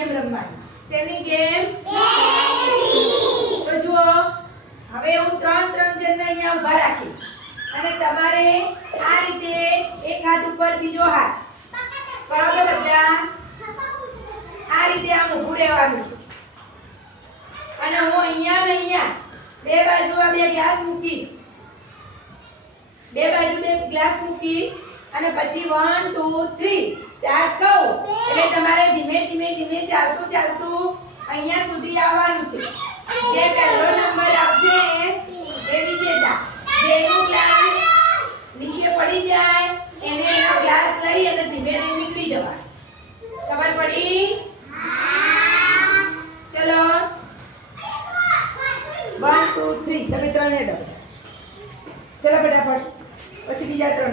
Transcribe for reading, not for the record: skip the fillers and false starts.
Game રમવાની. શેની game? તો જુઓ હવે હું 3 જણને અહીંયા ઊભા રાખીશ અને તમારે આ રીતે એક હાથ ઉપર બીજો હાથ બરાબર બધા આ રીતે આમ ઊભું રહેવાનું છે અને હું અહીંયા ને અહીંયા બે બાજુ આ બે ગ્લાસ મૂકીશ. બે બાજુ બે ગ્લાસ મૂકીશ અને પછી 1 2 3 સ્ટાર્ટ કહું એટલે તમારે ધીમે ધીમે ચાલતું અહીંયા સુધી આવવાનું છે. જે પહેલો નંબર આવશે એ વિજેતા. જેનો ગ્લાસ નીચે પડી જાય એને એનો ગ્લાસ લઈ અને ધીમે નીકળી જવાનું. ખબર પડી? ચલો 1 2 3 તમે 3 હેડો. ચલો ફટાફટ પછી બીજા 3